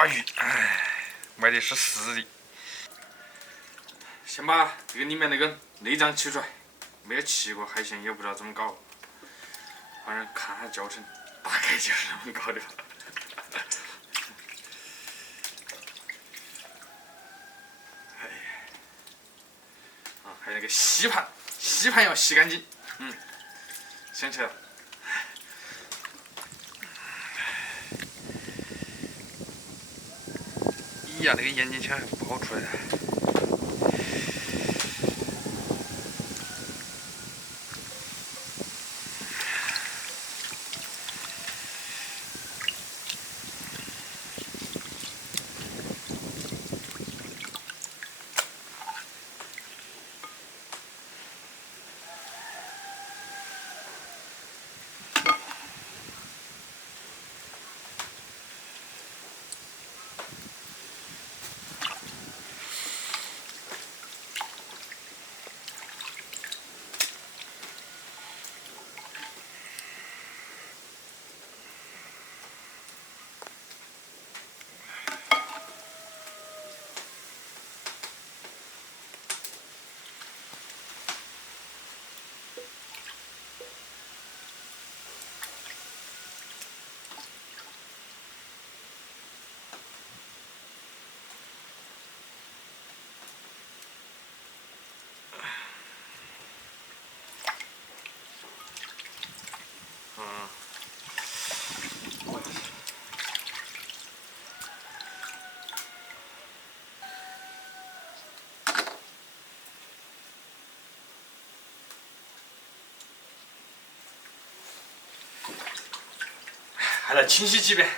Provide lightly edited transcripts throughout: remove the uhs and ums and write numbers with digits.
抓鱼，哎，买的是湿的。先把这个里面那个内脏取出来，没有吃过海鲜也不知道怎么搞，反正看下教程，大概就是这么搞的。哎呀，还有那个吸盘，吸盘要洗干净。想起来了。咦呀，那个眼睛枪还不好出来的。还得清洗几遍。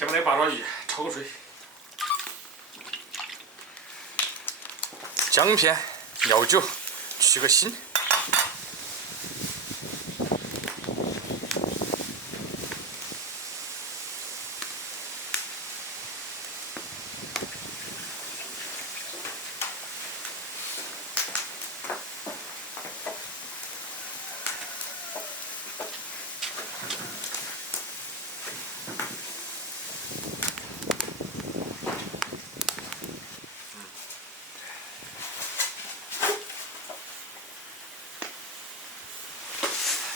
先把那八爪鱼焯个水，姜片、料酒，去个腥。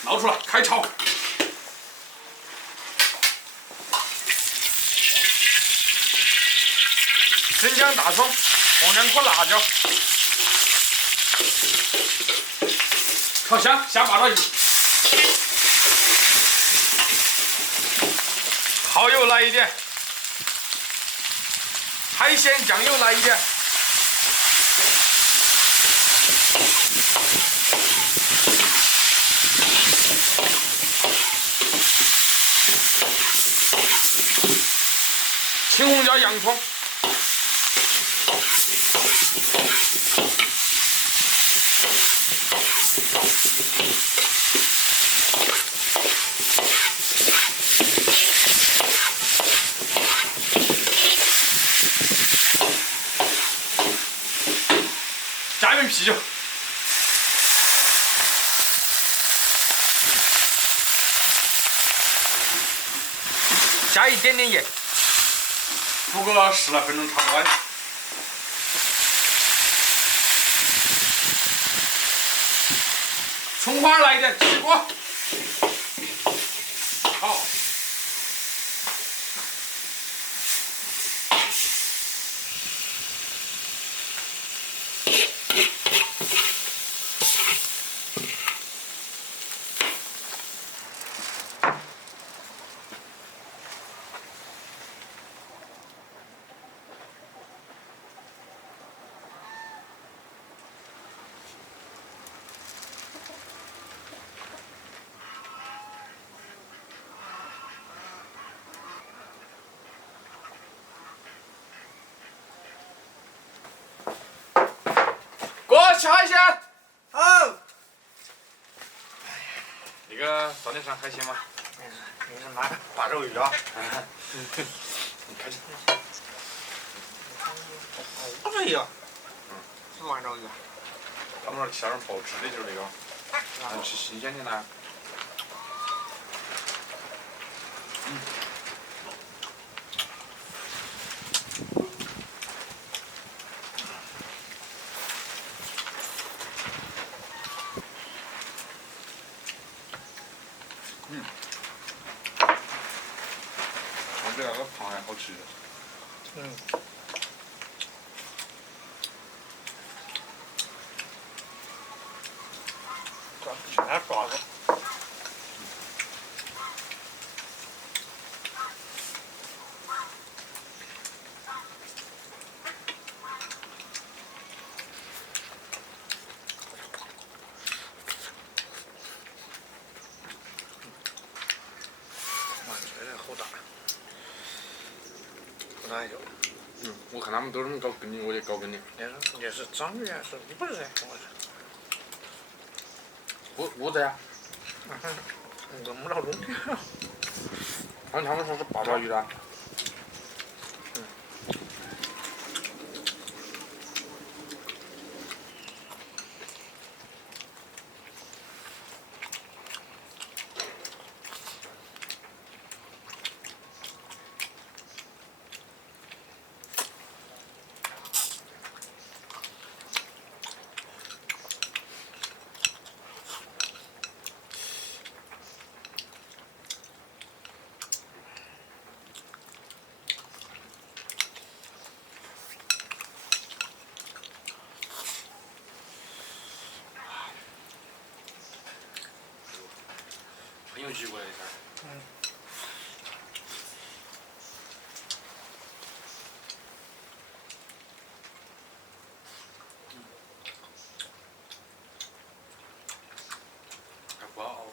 捞出来，开炒。生姜、大葱，放2颗辣椒，炒香，下八爪鱼。蚝油来一点，海鲜酱油来一点。青红椒、洋葱，加一瓶啤酒，加一点点盐。煮个10来分钟差不多。葱花来一点，起锅。好。吃海鲜。好。那个烧点啥海鲜嘛？你是拿大肉鱼啊？你开始。不对呀。什么肉鱼？他们那儿吃点爆汁的，就是那个，能吃新鲜的呢。我觉得那个螃蟹好吃。吃点爪子。好大，好大一个。我看他们都这么搞跟的，我也搞跟的。也是章鱼啊，是你不是噻？我在呀。我没老中。他们说是八爪鱼的。很有机会的事儿。还不好。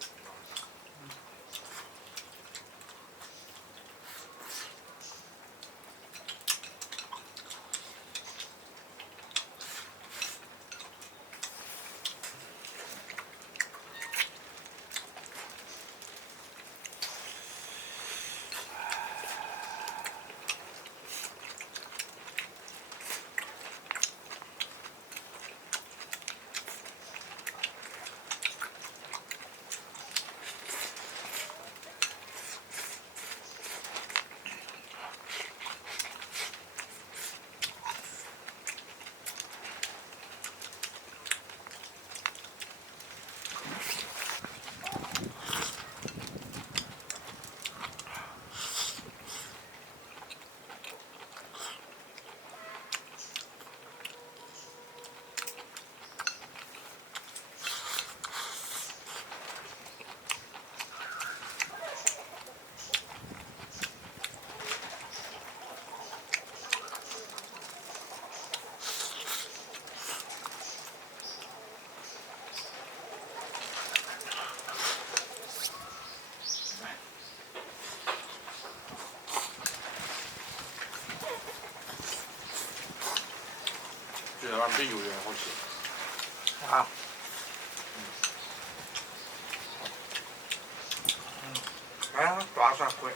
这玩意儿比鱿鱼还好吃。啊。哎，抓算贵。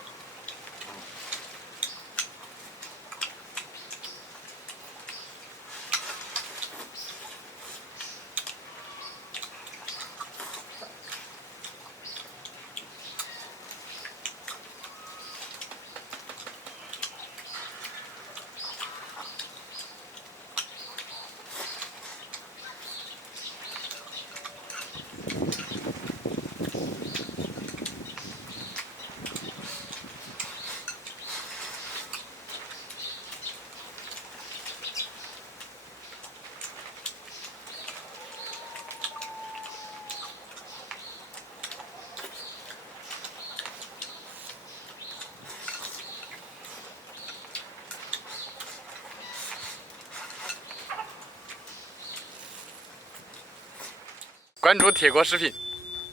关注铁锅视频。